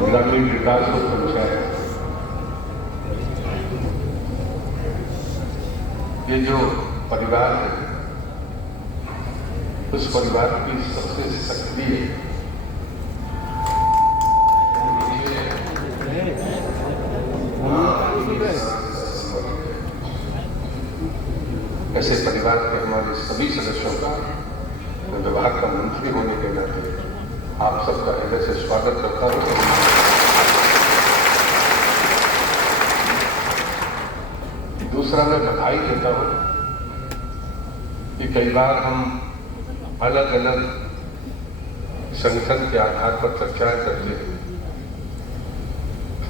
ग्रामीण विकास और पंचायत, ये जो परिवार है उस परिवार की सबसे सक्रिय ऐसे परिवार के हमारे सभी सदस्यों का विभाग का मंत्री होने के नाते आप सबका हृदय से स्वागत करता हूं। दूसरा, मैं बधाई देता हूं कि कई बार हम अलग अलग संगठन के आधार पर चर्चाएं करते हैं।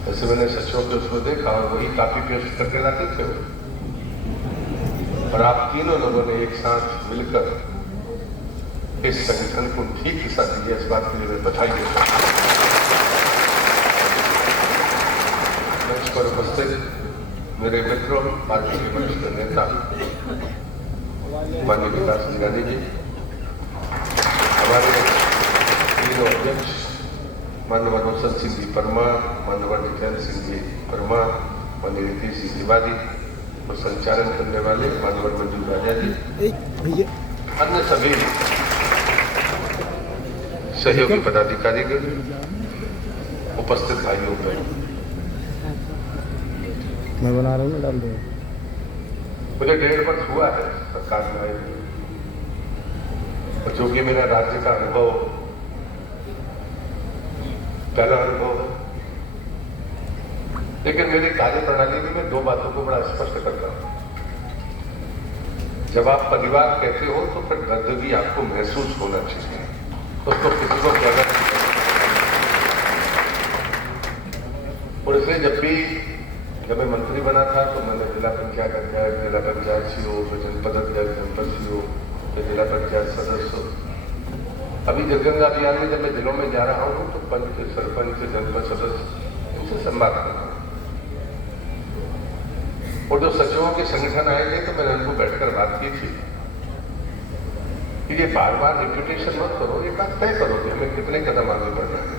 जैसे मैंने सचिवों के उसको देखा और वही कॉपी पेस्ट करके लाते थे और आप तीनों लोगों ने एक साथ मिलकर इस संगठन को ठीक दिशा दी है। इस बात के लिए मैं बधाई देता हूं। मंच पर उपस्थित मेरे मित्रों, पार्टी के वरिष्ठ नेता माननीय विकास निरानी जी, हमारे तीनों अध्यक्ष माननीय मनोज सिंह जी परमार, माननीय जितेंद्र सिंह जी परमार, माननीय नीतीश जी तिवारी और संचालन करने वाले माननीय मंजू राजा जी, अन्य सभी सहयोगी पदाधिकारी, उपस्थित भाइयों बहनों, मैं बना रहा हूँ, डाल दो। मुझे 1.5 वर्ष हुआ है सरकार में आए हुए और जो कि मेरा राज्य का अनुभव पहला अनुभव है, लेकिन मेरी कार्य प्रणाली में मैं 2 बातों को बड़ा स्पष्ट करता हूं। जब आप परिवार कहते हो तो फिर दर्द भी आपको महसूस होना चाहिए, उसको किसी को कहना नहीं। और इसलिए जब मैं मंत्री बना था तो मैंने जिला पंचायत अध्यक्ष, जिला पंचायत सीओ, जनपद अध्यक्ष, जनपद सीओ, जिला पंचायत सदस्य, अभी जनगणना अभियान में जब मैं जिलों में जा रहा हूं तो पंच, सरपंच, जनपद सदस्य इनसे संवाद कर रहा हूं। और जो सचिवों के संगठन आए थे तो मैंने उनको बैठकर बात की थी कि ये बार बार रिपीटेशन मत करो, ये बात तय करो कि हमें कितने कदम आगे बढ़ना है।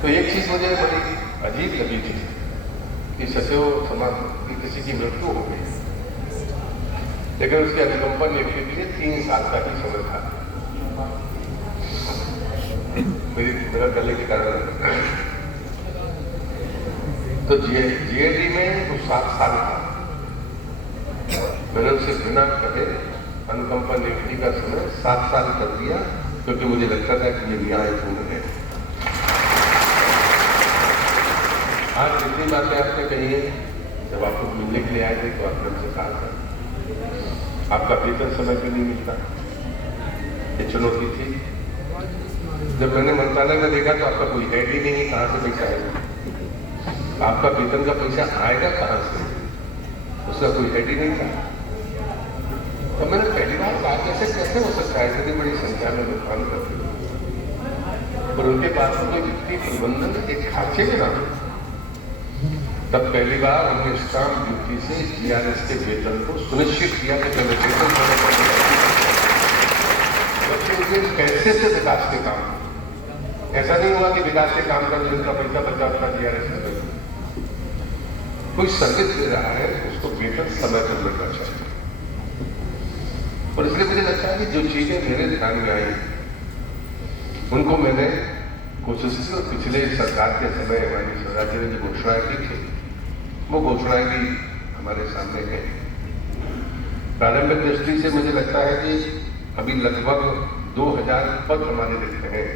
तो एक चीज मुझे बड़ी अजीब लगी थी कि सचिव समाज की किसी की मृत्यु हो गई, लेकिन उसके अनुकंपा नियुक्ति के लिए 3 साल का ही समय था। मेरा गले के कारण तो जीएडी में वो 7 साल था। मैंने उसे बिना कहे अनुकंपा नियुक्ति का समय 7 साल कर दिया, क्योंकि मुझे लगता था कि ये न्यायपूर्ण है। आज जितनी बातें आपने कही है, जब आपको मिलने के लिए आए थे तो आपने हमसे कहा था आपका वेतन समय पर नहीं मिलता, ये चुनौती थी। जब मैंने मंत्रालय में देखा तो आपका कोई हेड ही नहीं है, कहाँ से पैसा आएगा, आपका वेतन का पैसा आएगा कहाँ से, उसका कोई हेड ही नहीं था। तो मैंने पहली बार कहा कैसे हो सकता है, इतनी बड़ी संख्या में लोग काम करते हैं और उनके पास कोई वित्तीय प्रबंधन एक खांचे में ना हो। तब पहली बार हमने स्टाम्प ड्यूटी से जीआरएस के वेतन को सुनिश्चित किया कि पहले वेतन पैसे से विकास के काम, ऐसा नहीं हुआ कि विकास के काम का जिनका पैसा बचा उसका जीआरएस में कोई सर्विस दे रहा है उसको वेतन समय पर मिलना चाहिए। और इसलिए मुझे लगता है कि जो चीजें मेरे ध्यान में आई उनको मैंने कोशिश की और पिछले सरकार के समय हमारी सरकार ने जो घोषणाएं की थी वो घोषणाएं भी हमारे सामने है। प्रारंभिक दृष्टि से मुझे लगता है कि अभी लगभग 2000 पद हमारे रिक्त हैं।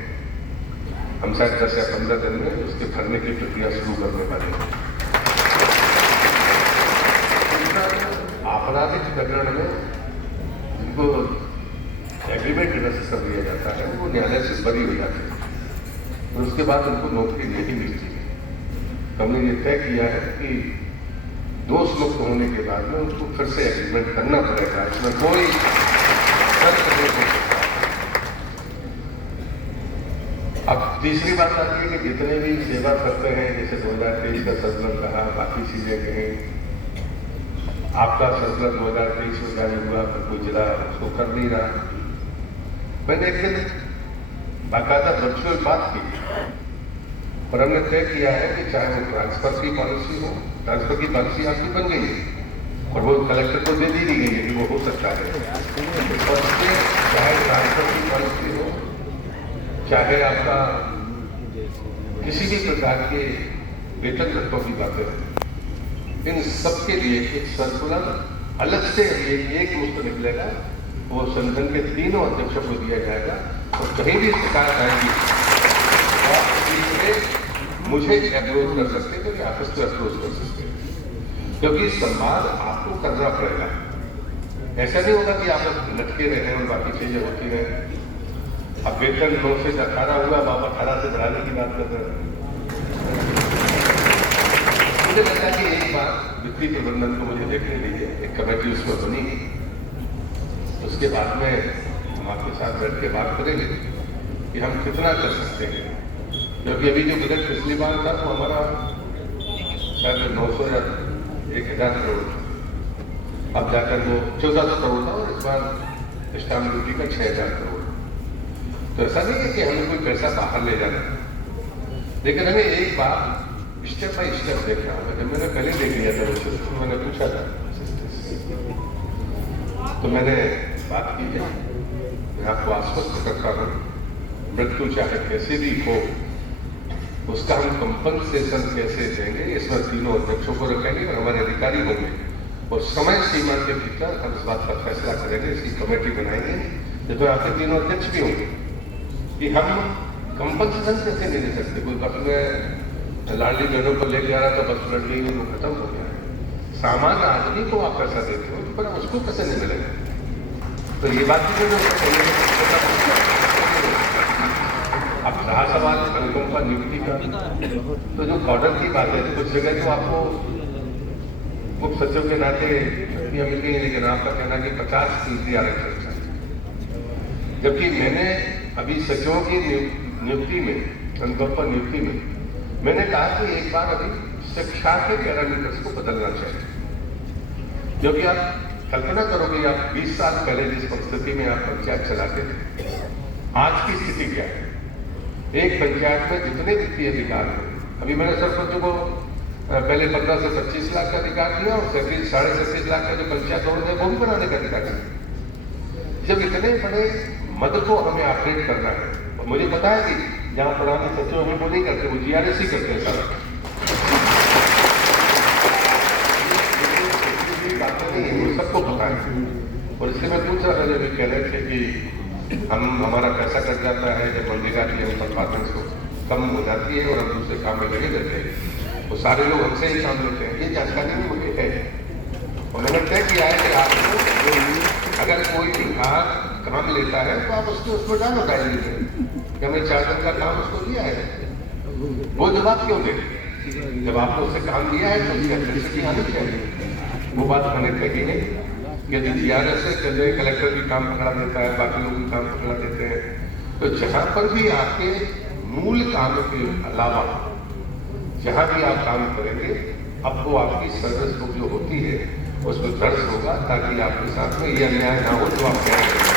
हम शायद 10 या 15 दिन में उसके भरने की प्रक्रिया शुरू करने वाले हैं। आपराधिक प्रकरण में जिनको एग्रीमेंट रद्द कर दिया जाता है वो न्यायालय से बरी हो जाते हैं और उसके बाद उनको नौकरी नहीं मिलती है। तो हमने ये तय किया है कि दोष मुक्त होने के बाद में उनको फिर से एग्रीमेंट करना पड़ेगा, इसमें कोई शर्त नहीं हो सकता। अब तीसरी बात आती है कि जितने भी सेवा करते हैं, जैसे 2023 का सर्कुलर कहा, बाकी चीजें कहें, आपका सर्कुलर 2023 में जारी हुआ फिर कोई जिला उसको कर नहीं रहा। मैंने एक दिन बाकायदा वर्चुअल बात की पर हमने तय किया है कि चाहे वो ट्रांसफर की पॉलिसी हो, ट्रांसफर की पॉलिसी आपकी बन गई है और वो कलेक्टर को दे दी गई है कि वो हो सकता है। और उससे चाहे ट्रांसफर की पॉलिसी हो, चाहे आपका किसी भी प्रकार के वेतन तत्वों की बातें हो, इन सबके लिए एक सर्कुलर अलग से एक मुफ्त निकलेगा, वो संगठन के तीनों अध्यक्षों को दिया जाएगा और कहीं भी शिकायत आएगी आप मुझे अप्रोच कर सकते हैं, क्योंकि ऑफिस को अप्रोच कर सकते हैं, क्योंकि संवाद आपको करना पड़ेगा। ऐसा नहीं होगा कि आप लटके रहे और बाकी चीजें होती रहे। अब वेतन 9 से 18 हुआ, आप 18 से बढ़ाने की बात कर रहे हैं। मुझे लगता है कि एक बार वित्तीय प्रबंधन को मुझे देखने लीजिए, एक कमेटी उसमें बनी, उसके बाद में हम आपके साथ बैठ के बात करेंगे कि हम कितना कर सकते हैं, क्योंकि अभी जो बजट पिछली बार था वो हमारा शायद 900 या 1000 करोड़ था, अब जाकर वो 1400 करोड़ था और इस बार स्टाम्प ड्यूटी का 6000 करोड़। तो ऐसा नहीं है कि हमें कोई पैसा बाहर ले जाना है, लेकिन हमें एक बार स्टेप बाई स्टेप देखना होगा। जब मैंने पहले देख लिया था तो मैंने पूछा था तो मैंने बात की है, मैं आपको आश्वस्त करता हूँ, मृत्यु चाहे कैसे भी हो उसका हम कंपनसेशन कैसे देंगे, इसमें तीनों अध्यक्षों को रखेंगे और हमारे अधिकारी होंगे और समय सीमा के भीतर हम इस बात का फैसला करेंगे। इसकी कमेटी बनाएंगे जिसमें आपके तीनों अध्यक्ष भी होंगे कि हम कंपनसेशन कैसे नहीं दे सकते। कोई बस में लाडली बहनों को लेके आ रहा था, बस लड़ गई, वो खत्म हो गया। सामान्य आदमी को आप पैसा देते हो पर उसको पैसे नहीं मिलेगा। तो ये बात अब रहा सवाल अनुकंपा नियुक्ति का, तो जो ऑर्डर की बात है, कुछ जगह तो आपको मुख्य सचिव के नाते छुट्टियां मिल गई, लेकिन आपका कहना कि 50% आरक्षण चाहिए, जबकि मैंने अभी सचिवों की नियुक्ति में, अनुकंपा नियुक्ति में मैंने कहा कि एक बार अभी शिक्षा के पैरामीटर्स को बदलना चाहिए, क्योंकि आप कल्पना करोगे आप 20 साल पहले जिस परिस्थिति में आप पंचायत चलाते थे, आज की स्थिति क्या है। एक पंचायत में जितने वित्तीय अधिकार हैं, अभी मैंने सरपंचों को पहले 15 से 25 लाख का अधिकार दिया और 37.5 लाख का जो पंचायत भवन है वो भी बनाने का अधिकार दिया। जब इतने बड़े मद को हमें ऑपरेट करना है, और मुझे पता है कि जहां प्रधान सचिव हमें वो नहीं करते, वो GRS ही करते हैं सारा। बातें नहीं है, वो सबको पता है। और इसलिए मैं पूछ रहा था जब कह रहे थे कि हमारा पैसा कट जाता है जब मनरेगा की हम परफॉर्मेंस को कम हो जाती है और हम दूसरे काम में लगे रहते हैं, वो सारे लोग हमसे ही काम लेते हैं। ये जानकारी भी मुझे है और मैंने तय किया है कि आपको अगर कोई विभाग काम लेता है तो आप उसको उसमें डालो डाल लीजिए कि हमने 4 दिन का काम उसको दिया है। वो जवाब क्यों दे, जब आपने उससे काम दिया है तो उसकी एडमिनिस्ट्रेटिव आनी चाहिए। वो बात मैंने कही है कि यदि GRS से चल रहे कलेक्टर भी काम पकड़ा देता है, बाकी लोग भी काम पकड़ा देते हैं, तो जहां पर भी आपके मूल काम के अलावा जहां भी आप काम करेंगे, अब वो आपकी सर्विस बुक जो होती है उसमें दर्ज होगा, ताकि आपके साथ में ये अन्याय ना हो जो आप कह रहे हैं।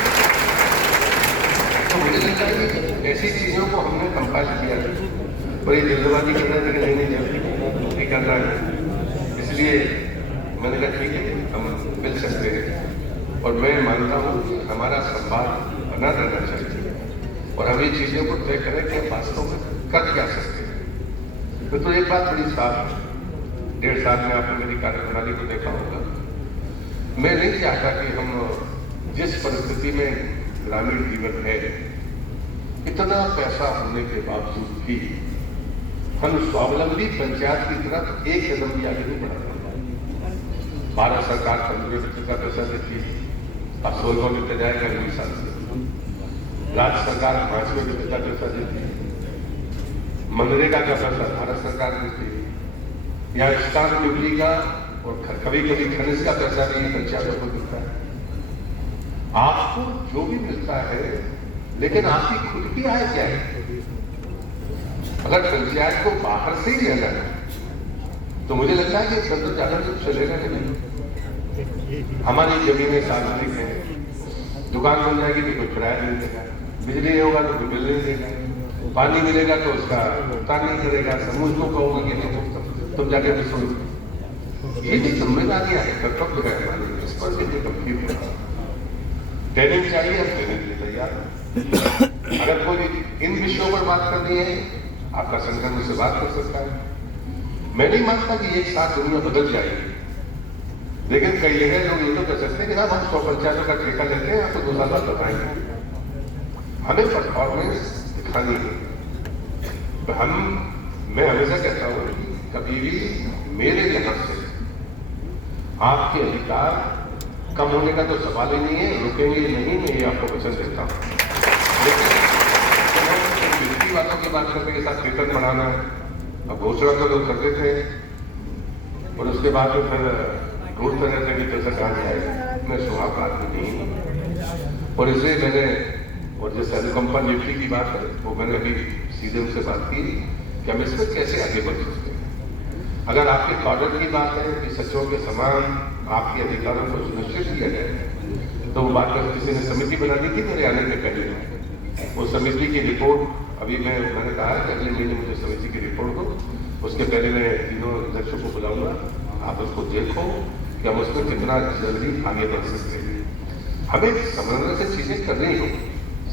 तो मुझे लगता है कि ऐसी चीजों को हमने कंपाइल किया है और ये जल्दबाजी कर रहे थे कि नहीं जल्दी नहीं करना है, इसलिए मैंने कहा ठीक है हम मिल सकते हैं। और मैं मानता हूँ कि हमारा संवाद बना रहना चाहिए और हम ये चीज़ों को तय करें कि हम वास्तव में कर क्या सकते हैं। तो एक बात बड़ी साफ है, 1.5 साल में आपने मेरी कार्यप्रणाली को देखा होगा, मैं नहीं चाहता कि हम जिस परिस्थिति में ग्रामीण जीवन है, इतना पैसा होने के बावजूद भी हम स्वावलंबी पंचायत की तरफ एक कदम भी आगे नहीं बढ़ा। भारत सरकार 15वें वित्त का पैसा देती है, अब 16वां वित्त जाएगा 19 साल से। राज्य सरकार 5वें वित्त का पैसा देती है, मनरेगा का पैसा भारत सरकार देती है, यहाँ स्टाम्प ड्यूटी का और कभी कभी खनिज का पैसा भी पंचायतों को मिलता है। आपको जो भी मिलता है, लेकिन आपकी खुद की आय क्या है। अगर पंचायत को बाहर से ही लिया जाए तो मुझे लगता है कि संतोष यादव जी चलेगा नहीं। हमारी जमीनें सार्वजनिक हैं, दुकान बन जाएगी तो कोई किराया नहीं देगा, बिजली नहीं होगा तो कोई बिल नहीं देगा, पानी मिलेगा तो उसका भुगतान नहीं करेगा, समूह को कहोगे कि नहीं तुम जाके भी सुनो। ये भी जिम्मेदारियां है, कर्तव्य है हमारी, रिस्पॉन्सिबिलिटी कंप्लीट है। ट्रेनिंग चाहिए, हम ट्रेनिंग के लिए तैयार हैं। अगर कोई इन विषयों पर बात करनी है, आपका संगठन उससे बात कर सकता है। मैं नहीं मानता कि एक साथ दुनिया बदल जाएगी, लेकिन कई जगह लोग ये तो कह सकते हैं कि हम 100 पंचायतों का ठेका लेते हैं, आपको 2 साल बाद बताएंगे। हमें परफॉर्मेंस दिखानी है। तो मैं हमेशा कहता हूं कि कभी भी मेरे यहाँ से आपके अधिकार कम होने का तो सवाल ही नहीं है, रुकेंगे नहीं, मैं ये आपको वचन देता हूं। लेकिन वित्तीय बातों की बात करने के साथ वेतन बढ़ाना, अब घोषणा तो लोग करते थे और उसके बाद में फिर ढूंढते रहते कि कैसे कहा जाए। मैं सुहाग आदमी नहीं हूँ और इसलिए मैंने, और जैसे अनुकंपा नियुक्ति की बात है वो मैंने अभी सीधे उनसे बात की कि हम इसमें कैसे आगे बढ़ सकते हैं। अगर आपके ऑर्डर की बात है कि सचिवों के समान आपके अधिकारों को सुनिश्चित किया जाए, तो वो बात कर किसी ने समिति बना दी थी मेरे आने के पहले। वो समिति की रिपोर्ट अभी मैंने कहा है कि अगले महीने मुझे समिति की रिपोर्ट दो, उसके पहले मैं तीनों अध्यक्षों को बुलाऊंगा, आप उसको देखो कि हम उसमें कितना जल्दी आगे बढ़ सकते हैं। हमें समन्वय से चीजें करनी होगी,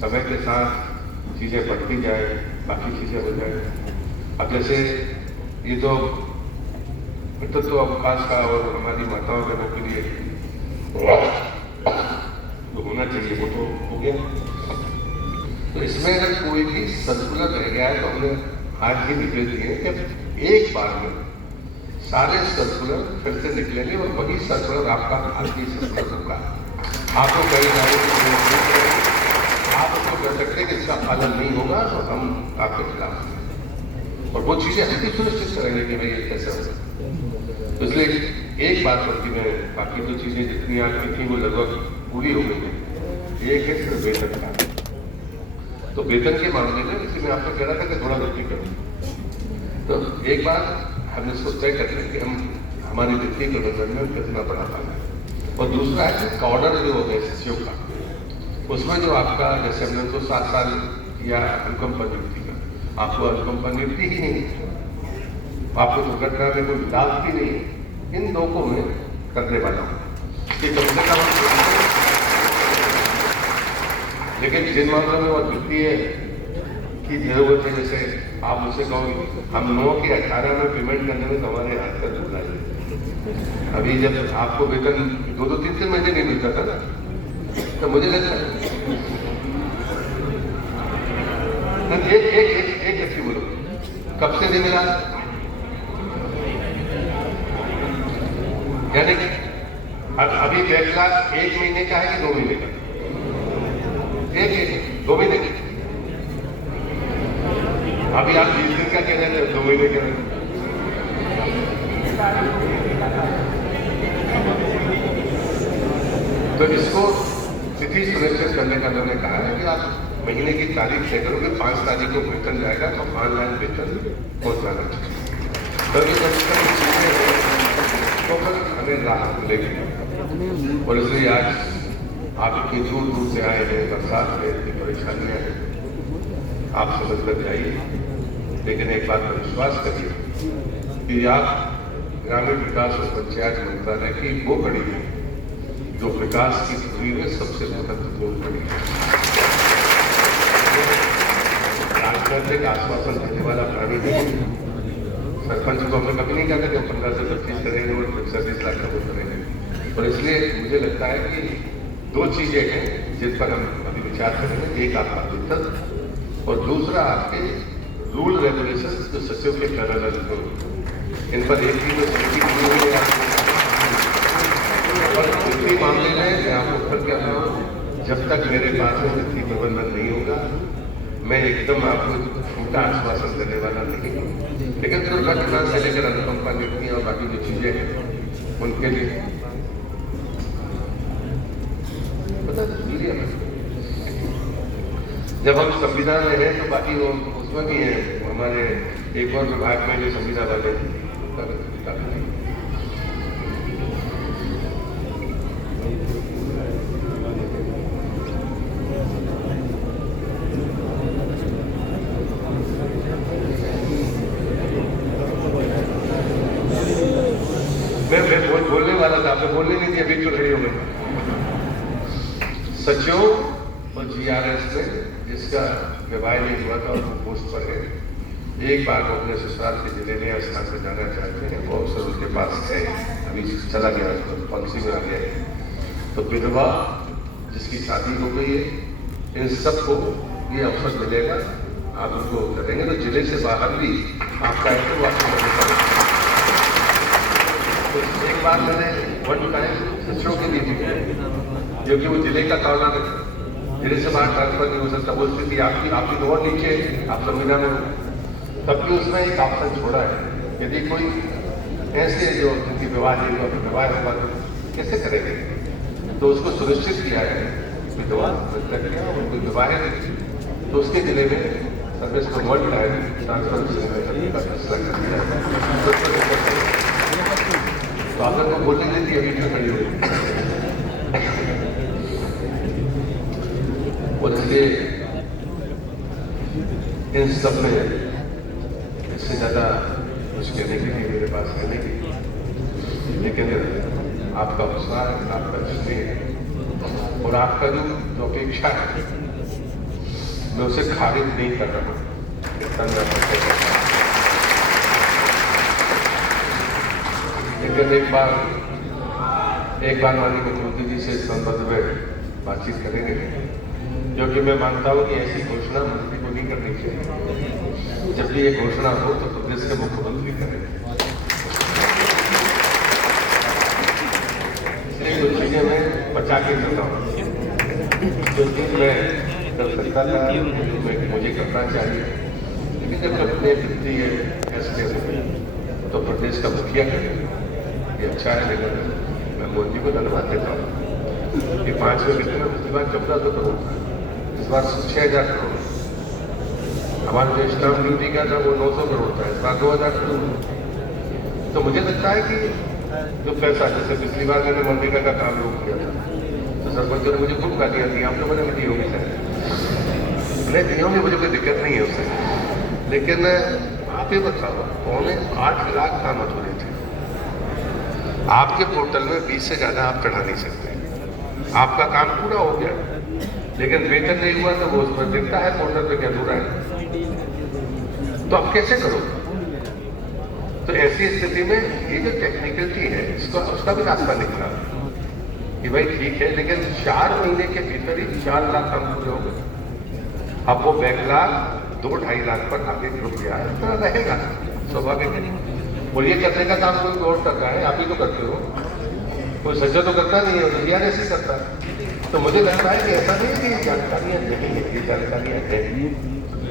समय के साथ चीजें बढ़ती जाए, बाकी चीजें हो जाए। अब जैसे ये तो पितृत्व अवकाश का और हमारी माताओं बहनों के लिए तो होना चाहिए, वो तो हो गया। तो इसमें अगर कोई भी सर्कुलर रह गया है तो हमने आज ही निकल दिए कि एक बार में सारे सर्कुलर फिर से निकलेंगे और वही सर्कुलर आपका भारतीय सर्कुलर होगा। आपको कई बार आप उसको कह सकते हैं कि इसका पालन नहीं होगा तो हम आपके खिलाफ हैं, और वो चीजें हम भी सुनिश्चित करेंगे कि भाई ये कैसे होगा। तो इसलिए एक बात पर कि मैं बाकी जो चीजें जितनी आपकी थी वो लगभग पूरी हो गई है। एक है सिर्फ वेतन का, तो वेतन के मामले में इसलिए मैं आपको कह रहा था कि थोड़ा वृद्धि करूँ। तो एक बार हम इसको तय कर लें कि हम हमारी वित्तीय प्रबंधन में कितना बढ़ा पाना है। और दूसरा है कि कॉर्डर जो है एसएसओ का, उसमें जो आपका जैसे हमने उनको 7 साल किया अनुकंपा नियुक्ति का, आपको अनुकंपा नियुक्ति ही नहीं, आपको दुर्घटना में कोई लाभ भी नहीं, इन 2 को मैं करने वाला हूँ कि कम से कम। लेकिन जिन मामलों में वो वित्तीय की जरूरत है, जैसे आप मुझसे कहोगे हम 9 के 18 में पेमेंट करने में तो हमारे हाथ का धुला है। अभी जब आपको वेतन 2-2, 3-3 महीने नहीं मिलता था ना, तो मुझे लगता है एक व्यक्ति बोलो कब से नहीं मिला, यानी अभी फैसला 1 महीने का है कि 2 महीने का? 2 महीने का। अभी आप 20 दिन का कह रहे हैं, 2 महीने कह रहे हैं। तो इसको तिथि सुनिश्चित करने का मैंने कहा है कि आप महीने की तारीख तय करोगे, 5 तारीख को वेतन जाएगा तो ऑनलाइन वेतन पहुंचाना चाहिए। तो फिर हमें राहत मिलेगी। और इसलिए आज आप इतनी दूर दूर से आए हैं, बरसात में इतनी परेशानियां हैं, आप समझ कर जाइए। लेकिन एक बात पर विश्वास करिए कि आप ग्रामीण विकास और पंचायत मंत्रालय की वो कड़ी है जो विकास की धुरी में सबसे महत्वपूर्ण कड़ी है। राजनीतिक आश्वासन देने वाला प्राणी नहीं। सरपंच को हमने कभी नहीं कहा कि हम 15 से 25 करेंगे और 30 लाख का करेंगे। और इसलिए मुझे लगता है कि 2 चीजें हैं जिन पर हम अभी विचार करेंगे, एक आपका वेतन और दूसरा आपके रूल रेगुलेशन जो सचिव के पैरेलल हो, इन पर एक ही समिति बनी हुई है। और वित्तीय मामले में मैं आपको फिर कह रहा हूँ, जब तक मेरे पास में वित्तीय प्रबंधन नहीं होगा मैं एकदम आपको छोटा आश्वासन देने वाला नहीं हूँ। लेकिन दुर्घटना से लेकर अनुकंपा नियुक्तियां और बाकी जो चीजें हैं उनके लिए पता जरूरी है। जब हम संविधान में हैं तो बाकी वो उसमें भी है, हमारे एक और विभाग में जो संविदा वाले आपने बोलने नहीं दिया, बीच में खड़ी हो गई। सचिव और GRS में जिसका विवाह नहीं हुआ था और वो पोस्ट पर है, एक बार वो अपने ससुराल के जिले में स्थान पर जाना चाहते हैं, वो अवसर उनके पास है, अभी चला गया, उसको पॉलिसी में आ गया है। तो विधवा जिसकी शादी हो गई है, इन सबको ये अवसर मिलेगा, आप उनको करेंगे तो जिले से बाहर भी आपका है तो आपको करना पड़ेगा। तो एक बार मैंने वन टाइम सचिवों की दी थी, क्योंकि वो जिले का कावला है, जिले से बाहर ट्रांसफर नहीं हो सकता, वो स्थिति आपकी तो और नीचे आप संविधान में, तब भी उसमें एक ऑप्शन छोड़ा है, यदि कोई ऐसे जो जिनकी विवाह नहीं हुआ, विवाह हुआ तो कैसे करेंगे, तो उसको सुनिश्चित किया है विधवा लड़कियां उनको विवाह तो उसके जिले में सर्विस को वन टाइम ट्रांसफर करने का फैसला कर दिया है। तो आप लोग को बोलने देती अभी क्यों खड़ी हुई, और इसलिए इन सब में इससे ज़्यादा कुछ कहने के लिए मेरे पास है नहीं, लेकिन आपका उत्साह, आपका स्नेह और आपका जो अपेक्षा है, मैं उसे खारिज नहीं कर रहा हूँ। लेकिन एक बार माननीय मुख्यमंत्री जी से इस संबंध में बातचीत करेंगे, क्योंकि मैं मानता हूँ कि ऐसी घोषणा मंत्री को नहीं करनी चाहिए। जब भी ये घोषणा हो तो प्रदेश के मुख्यमंत्री करें। इसलिए कुछ चीजें मैं बचा के करता हूँ, जो चीज मैं कर सकता था मुझे करना चाहिए, लेकिन जब अपने वित्तीय फैसले हुए तो प्रदेश का मुखिया करे, ये अच्छा है। लेकिन मैं मोदी को धन्यवाद देता हूँ कि 5वें वित्त में पिछली बार 1400 करोड़ था, इस बार 6000 करोड़। हमारे जो स्टाम्प ड्यूटी का था वो 900 करोड़ था, इस बार 2000 करोड़। तो मुझे लगता है कि जो पैसा, जैसे पिछली बार मैंने मनरेगा का काम रोक किया था, तो सरपंच ने मुझे खूब गालियाँ दी, आप लोगों ने भी दी होगी सर, नहीं दी होंगी, मुझे कोई दिक्कत नहीं है उससे। लेकिन आप ये बताओ, 8 लाख काम अधूरे थे, आपके पोर्टल में 20 से ज़्यादा आप चढ़ा नहीं सकते, आपका काम पूरा हो गया, लेकिन वेतन नहीं हुआ तो वो उस पर दिखता है पोर्टल पे क्या अधूरा है, तो आप कैसे करोगे? तो ऐसी स्थिति में ये जो टेक्निकलिटी है, उसका भी रास्ता निकला कि भाई ठीक है, लेकिन 4 महीने के भीतर ही 4 लाख काम पूरे हो गए। अब वो बैकलॉग 2-2.5 लाख पर आगे रुक गया है, तो रहेगा स्वाभाविक। और ये करने का काम कोई और कर रहा है, आप ही तो करते हो, कोई सज्जन तो करता नहीं है, GRS ही करता है। तो मुझे लगता है कि ऐसा नहीं है कि ये जानकारियां नहीं है, ये जानकारियां हैं।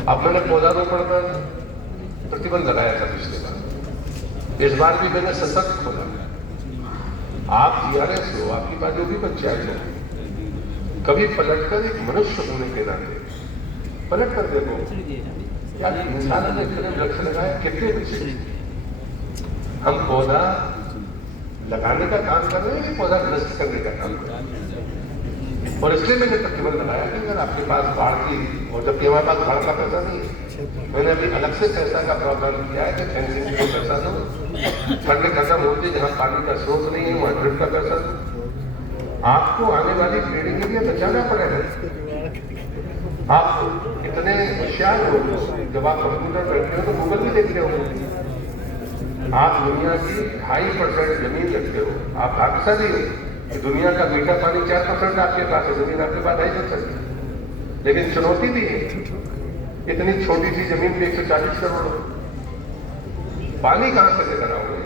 अब मैंने पौधारोपण पर प्रतिबंध लगाया था पिछले बार, इस बार भी मैंने सशक्त खोला। आप GRS हो, आपकी बात जो भी पंचायत हो, कभी पलटकर एक मनुष्य होने के नाते पलट कर देखो, क्या इंसान ने वृक्ष लगाया, कितने बच्चे। हम पौधा लगाने का काम कर रहे हैं कि पौधा नष्ट करने का काम कर रहे हैं? और इसलिए मैंने प्रतिबंध लगाया कि अगर आपके पास बाढ़ की, और जबकि हमारे पास बाढ़ का पैसा नहीं है, मैंने अभी अलग से पैसा का प्रावधान किया है कि फेंसिंग को पैसा दो, फंड खत्म होते जहाँ पानी का स्रोत नहीं है वहाँ ड्रिप का पैसा दो। आपको आने वाली पीढ़ी के लिए बचाना पड़ेगा। आप इतने होशियार हो, जब आप कंप्यूटर बैठते हो तो गूगल भी देखते हो, आप दुनिया की 2.5% जमीन रखते हो, आप भाग्यशाली हो कि दुनिया का मीठा पानी 4% आपके पास है, जमीन आपके पास 2.5%। लेकिन चुनौती भी है, इतनी छोटी सी जमीन पे 140 करोड़ पानी कहां से लेकर आओगे?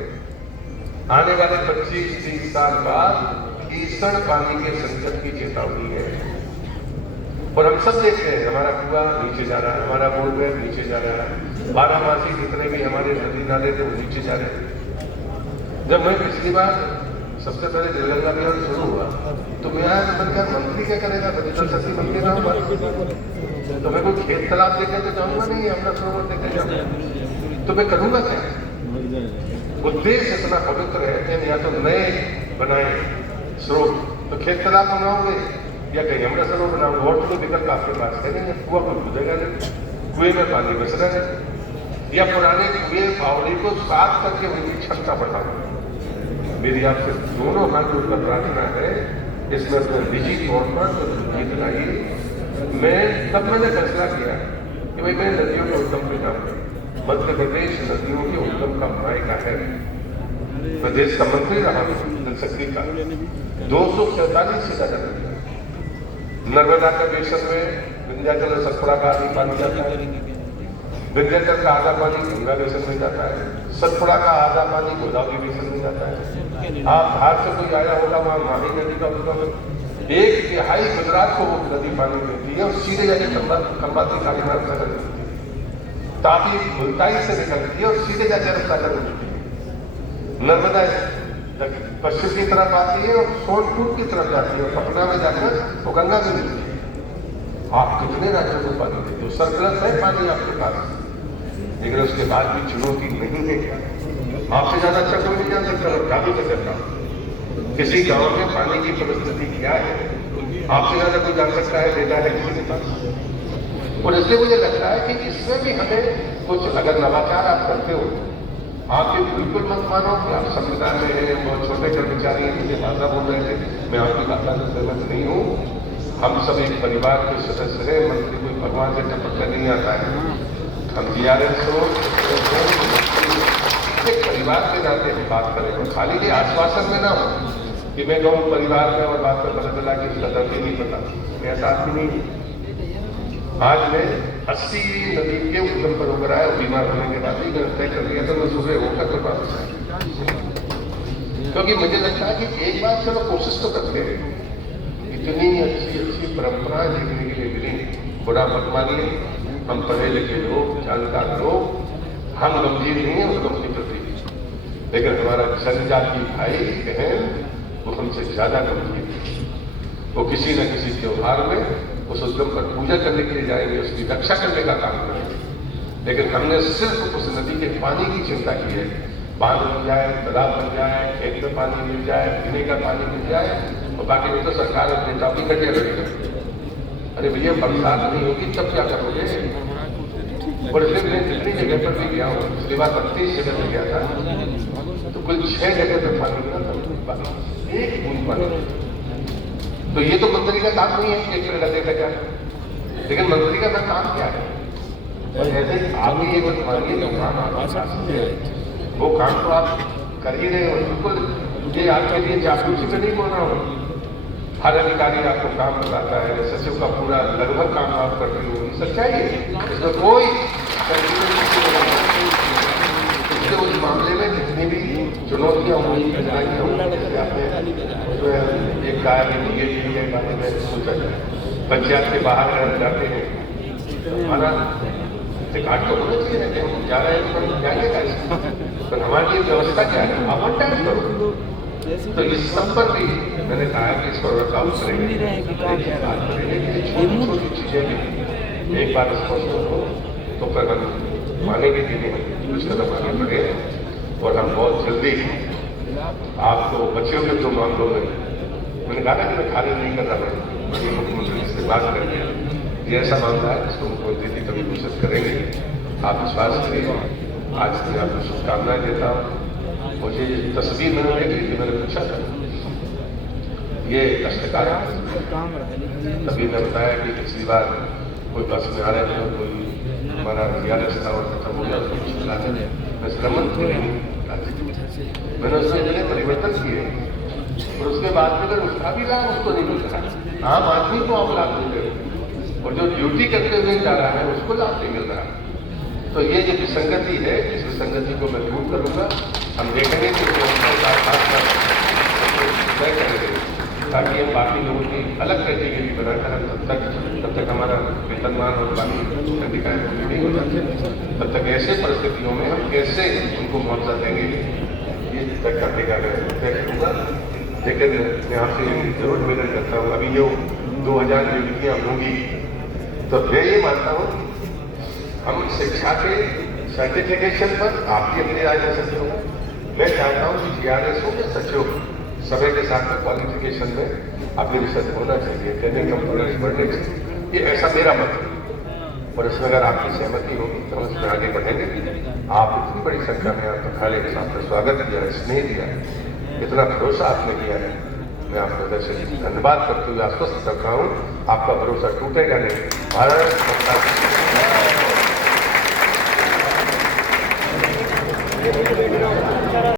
आने वाले 25-30 साल बाद भीषण पानी के संकट की चेतावनी है। और हम सब देखते हैं, हमारा कुआं नीचे जा रहा है, हमारा बोरवेल नीचे जा रहा है, 12मासी जितने भी हमारे नदी नाले थे वो नीचे जा रहे हैं। जब मैं पिछली बार सबसे पहले जलगंगा अभियान शुरू हुआ तो मैं आया तो मैंने कहा मंत्री क्या करेगा, जल शक्ति मंत्री ना हुआ तो मैं कोई खेत तालाब देखने तो जाऊंगा नहीं, अमृत सरोवर देखने जाऊंगा, तो मैं करूंगा क्या? उद्देश्य इतना पवित्र है कि या तो नए बनाए स्रोत, तो खेत तालाब बनाओगे या कहीं अमृत सरोवर बनाओगे, और तो विकल्प आपके पास है नहीं, कुआ को बुझेगा नहीं, कुएं में पानी बच रहा है, या पुराने कुएं फावड़ी को साफ करके उनकी क्षमता बढ़ाओगे। मेरी आपसे दोनों हाथ जोड़कर प्रार्थना है, इसमें अपने निजी तौर पर जीत लाइए। मैंने फैसला किया कि भाई मैं नदियों के उत्तम पे काम करूँ। मध्य प्रदेश नदियों के उत्तम का मायका है। प्रदेश का मंत्री रहा हूं जलशक्ति का, 247 से ज्यादा नदियां। नर्मदा का बेसन में विंध्याचल और सतपुड़ा का आदि पानी जाता है। विंध्याचल का आधा पानी गंगा बेसन में जाता है। सतपुड़ा का आधा पानी गोदावरी बेसन में जाता है। आप बाहर से कोई आया होगा, वहां माही नदी का उद्गम 1/3 गुजरात को वो नदी पानी मिलती है और सीधे जाके खंबाती कालीनाथ सागर मिलती है। तापी मुल्ताई से निकलती है और सीधे जाके अरब सागर में मिलती है। नर्मदा पश्चिम की तरफ आती है और सोनपुर की तरफ जाती है और पटना में जाकर वो गंगा में मिलती है। आप कितने राज्यों को पानी देते हो? सरप्लस है पानी आपके पास, लेकिन उसके बाद भी चुनौती नहीं है। आपसे ज्यादा अच्छा कोई नहीं जान सकता और जादू से करता किसी गांव में पानी की परिस्थिति क्या है, आपसे ज्यादा कोई जान सकता है, डेटा है किसी के पास। और इसलिए मुझे लगता है कि इसमें भी हमें कुछ अगर नवाचार आप करते हो, आप ये बिल्कुल मत मानो कि आप संविधान में हैं, बहुत छोटे कर्मचारी हैं, मुझे भाषा बोल रहे थे, मैं आपकी भाषा से सहमत नहीं हूँ। हम सब एक परिवार के सदस्य हैं। मंत्री कोई भगवान से टपक कर नहीं आता है। हम GRS हो एक परिवार के नाते हम बात करें तो खाली ये आश्वासन में ना हो कि मैं कहूँ परिवार में और बात कर पता चला कि इसका दर्द नहीं पता, मैं ऐसा आदमी नहीं। आज मैं 80 नदी के उद्गम पर होकर आया और बीमार होने के बाद ही तय कर लिया था मैं सुबह होकर तो वापस आया, क्योंकि मुझे लगता है कि एक बार चलो कोशिश तो करते हैं। इतनी अच्छी परंपरा जीने के लिए मिली, बुरा मत मानिए। हम पढ़े लिखे लोग, जानकार लोग, हम गंभीर नहीं है उस गंभीर प्रति, लेकिन हमारा जनजाति भाई बहन वो हमसे ज्यादा गंभीर है। वो किसी न किसी त्योहार में उस उद्गम पर पूजा करने के लिए जाएंगे, उसकी रक्षा करने का काम करेंगे, लेकिन हमने सिर्फ उस नदी के पानी की चिंता की है। बांध बन जाए, तालाब बन जाए, खेत में पानी मिल जाए, पीने का पानी मिल जाए, और बाकी में तो सरकार और नेताओं की घटिया लगेगा। अरे भैया बरसात नहीं होगी तब क्या करोगे? और इसलिए मैं जितनी जगह पर भी गया हूँ, पिछली बार 32 जगह पर गया था, तो कुल 6 जगह पर पानी मिला था, एक बूंद पानी। तो ये तो मंत्री का काम नहीं है एक पेड़ लगेगा क्या, लेकिन मंत्री का काम क्या है? और ऐसे आप भी ये मत मानिए तो काम आप वो काम तो आप कर ही रहे हो। बिल्कुल ये आपके लिए जासूसी में नहीं बोल रहा हूँ। हर अधिकारी आपको काम बताता है, सचिव का पूरा लगभग काम आप कर रहे हो, सच्चाई है, इसमें कोई इसलिए उस मामले में जितनी भी चुनौतियां होंगी, कठिनाइयां होंगी, उसमें एक गाय के बारे में सोचा जाए। पंचायत के बाहर जाते हैं, हमारा घाट तो होना चाहिए, हम जा रहे हैं तो जाइएगा, पर हमारी व्यवस्था क्या है, आप वन टाइम करो। तो इस सब पर भी मैंने कहा कि इस पर वर्कआउट करेंगे, बात करेंगे कि छोटी चीजें भी एक बार स्पष्ट हो तो फिर हम मानेंगे कि नहीं कुछ कदम आगे बढ़े। और हम बहुत जल्दी आपको बच्चों के 2 मामलों में मैंने कहा कि मैं खारिज नहीं कर रहा हूँ, मुख्यमंत्री से बात करके ये ऐसा मामला है जिसको मुख्यमंत्री जी कभी कोशिश करेंगे। आप विश्वास करिए, आज मैं आपको शुभकामनाएं देता हूँ। मुझे तस्वीर मैंने देख ली थी, मैंने पूछा था ये कष्टकार है, तभी मैं बताया कि पिछली बार कोई बस में आ रहे थे, कोई हमारा GRS था और खत्म हो गया, उसको चलाते मैं श्रमण मैंने उसमें इतने परिवर्तन किए और उसके बाद में अगर उसका भी लाभ उसको नहीं मिल रहा। आम आदमी को आप लाभ दे रहे हो और जो ड्यूटी करते हुए जा रहा है उसको लाभ नहीं मिल रहा। तो ये जो विसंगति है, इस विसंगति को मैं दूर करूंगा। हम देखेंगे कि तय करेंगे ताकि हम बाकी लोगों की अलग कैटेगरी बनाकर हम तब तक हमारा वेतनमान और बाकी अधिकार नहीं हो जाते, तब तक ऐसे परिस्थितियों में हम कैसे उनको मुआवजा देंगे ये तय करने का मैं तय करूँगा। लेकिन मैं आपसे जरूर निवेदन करता हूँ, अभी जो 2000 नियुक्तियाँ होंगी तो मैं ये मानता हूँ हम शिक्षा के सर्टिफिकेशन पर आप भी अपनी राय दे सकते हो। मैं चाहता हूँ कि GRS हो या सचिव समय के साथ में क्वालिफिकेशन में अपने विषय होना चाहिए, ट्रेनिंग कंपोनेंट्स बढ़ने चाहिए, ये ऐसा मेरा मत है। और इसमें अगर आपकी सहमति होगी तो हम इसमें आगे बढ़ेंगे। आप इतनी बड़ी संख्या में आप खड़े, आपका स्वागत किया, स्नेह दिया, इतना भरोसा आपने किया है, मैं आपका हृदय से धन्यवाद करते हुए आश्वस्त करता हूँ, आपका भरोसा टूटेगा नहीं। भारत माता की जय।